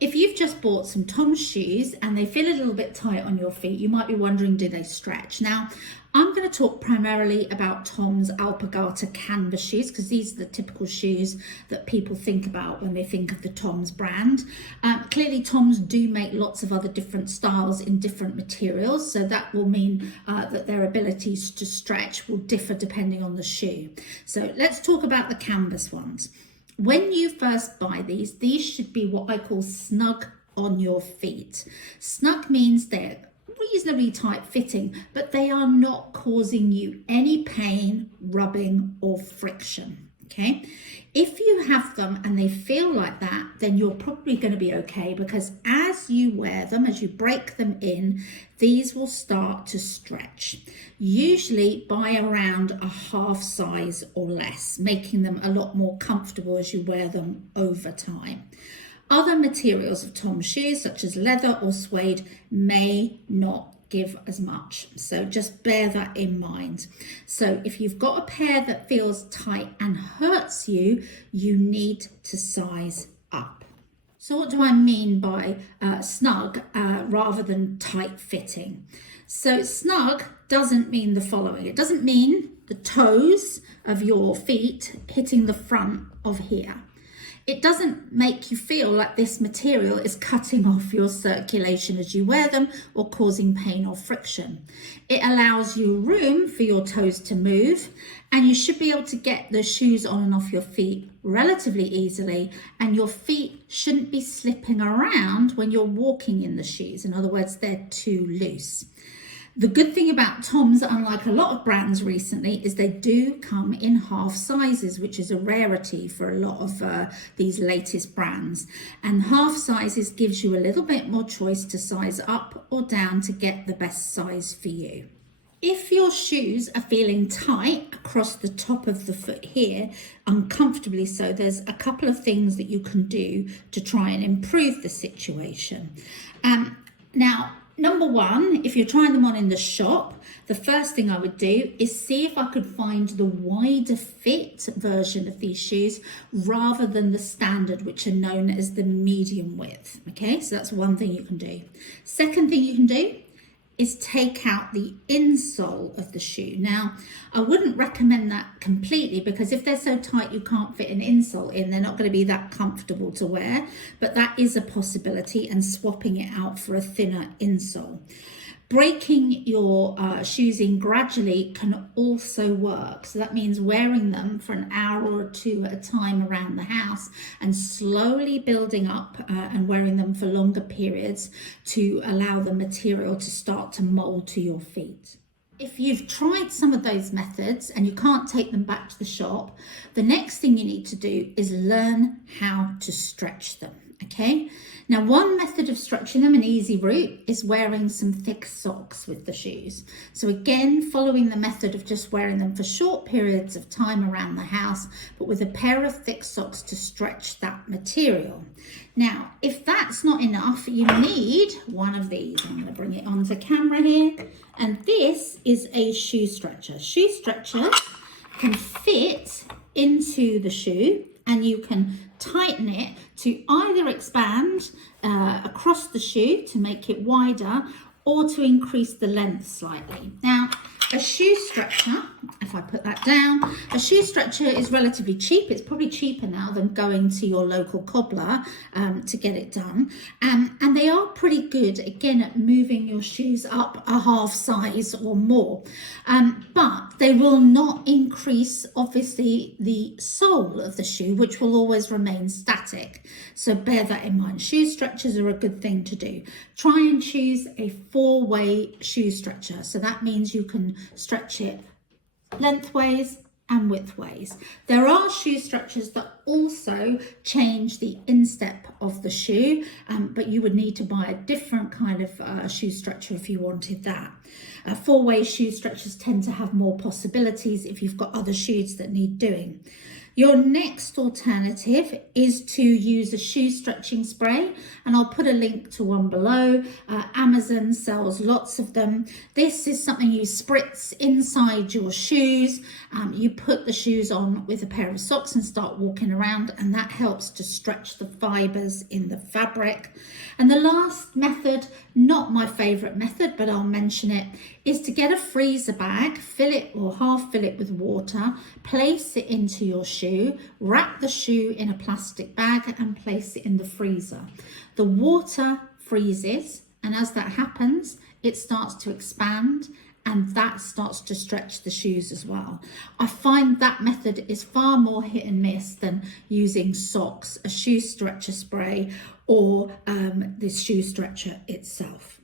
If you've just bought some TOMS shoes and they feel a little bit tight on your feet, you might be wondering, do they stretch? Now, I'm going to talk primarily about TOMS Alpargata canvas shoes because these are the typical shoes that people think about when they think of the TOMS brand. Clearly, TOMS do make lots of other different styles in different materials, so that will mean that their abilities to stretch will differ depending on the shoe. So let's talk about the canvas ones. When you first buy these should be what I call snug on your feet. Snug means they're reasonably tight fitting, but they are not causing you any pain, rubbing, or friction. Okay, if you have them and they feel like that, then you're probably going to be okay, because as you wear them, as you break them in, these will start to stretch, usually by around a half size or less, making them a lot more comfortable as you wear them over time. Other materials of TOMS shoes, such as leather or suede, may not give as much. So just bear that in mind. So if you've got a pair that feels tight and hurts you, you need to size up. So what do I mean by snug rather than tight fitting? So snug doesn't mean the following. It doesn't mean the toes of your feet hitting the front of here. It doesn't make you feel like this material is cutting off your circulation as you wear them or causing pain or friction. It allows you room for your toes to move, and you should be able to get the shoes on and off your feet relatively easily, and your feet shouldn't be slipping around when you're walking in the shoes. In other words, they're too loose. The good thing about TOMS, unlike a lot of brands recently, is they do come in half sizes, which is a rarity for a lot of these latest brands. And half sizes gives you a little bit more choice to size up or down to get the best size for you. If your shoes are feeling tight across the top of the foot here, uncomfortably so, there's a couple of things that you can do to try and improve the situation. Now, number one, if you're trying them on in the shop, the first thing I would do is see if I could find the wider fit version of these shoes rather than the standard, which are known as the medium width. Okay, so that's one thing you can do. Second thing you can do is take out the insole of the shoe. Now, I wouldn't recommend that completely, because if they're so tight you can't fit an insole in, they're not going to be that comfortable to wear, but that is a possibility, and swapping it out for a thinner insole. Breaking your shoes in gradually can also work. So that means wearing them for an hour or two at a time around the house and slowly building up and wearing them for longer periods to allow the material to start to mold to your feet. If you've tried some of those methods and you can't take them back to the shop, the next thing you need to do is learn how to stretch them. Okay, now one method of stretching them, an easy route, is wearing some thick socks with the shoes. So again, following the method of just wearing them for short periods of time around the house, but with a pair of thick socks to stretch that material. Now, if that's not enough, you need one of these. I'm going to bring it onto camera here. And this is a shoe stretcher. Shoe stretchers can fit into the shoe, and you can tighten it to either expand across the shoe to make it wider, or to increase the length slightly. Now, a shoe stretcher, if I put that down, a shoe stretcher is relatively cheap. It's probably cheaper now than going to your local cobbler to get it done. And they are pretty good, again, at moving your shoes up a half size or more. But they will not increase, obviously, the sole of the shoe, which will always remain static. So bear that in mind. Shoe stretchers are a good thing to do. Try and choose a 4-way shoe stretcher. So that means you can stretch it lengthways and widthways. There are shoe stretchers that also change the instep of the shoe, but you would need to buy a different kind of shoe stretcher if you wanted that. 4-way shoe stretchers tend to have more possibilities if you've got other shoes that need doing. Your next alternative is to use a shoe stretching spray, and I'll put a link to one below. Amazon sells lots of them. This is something you spritz inside your shoes. You put the shoes on with a pair of socks and start walking around, and that helps to stretch the fibers in the fabric. And the last method, not my favorite method, but I'll mention it, is to get a freezer bag, fill it or half fill it with water, place it into your shoe, wrap the shoe in a plastic bag and place it in the freezer. The water freezes, and as that happens, it starts to expand, and that starts to stretch the shoes as well. I find that method is far more hit and miss than using socks, a shoe stretcher spray, or this shoe stretcher itself.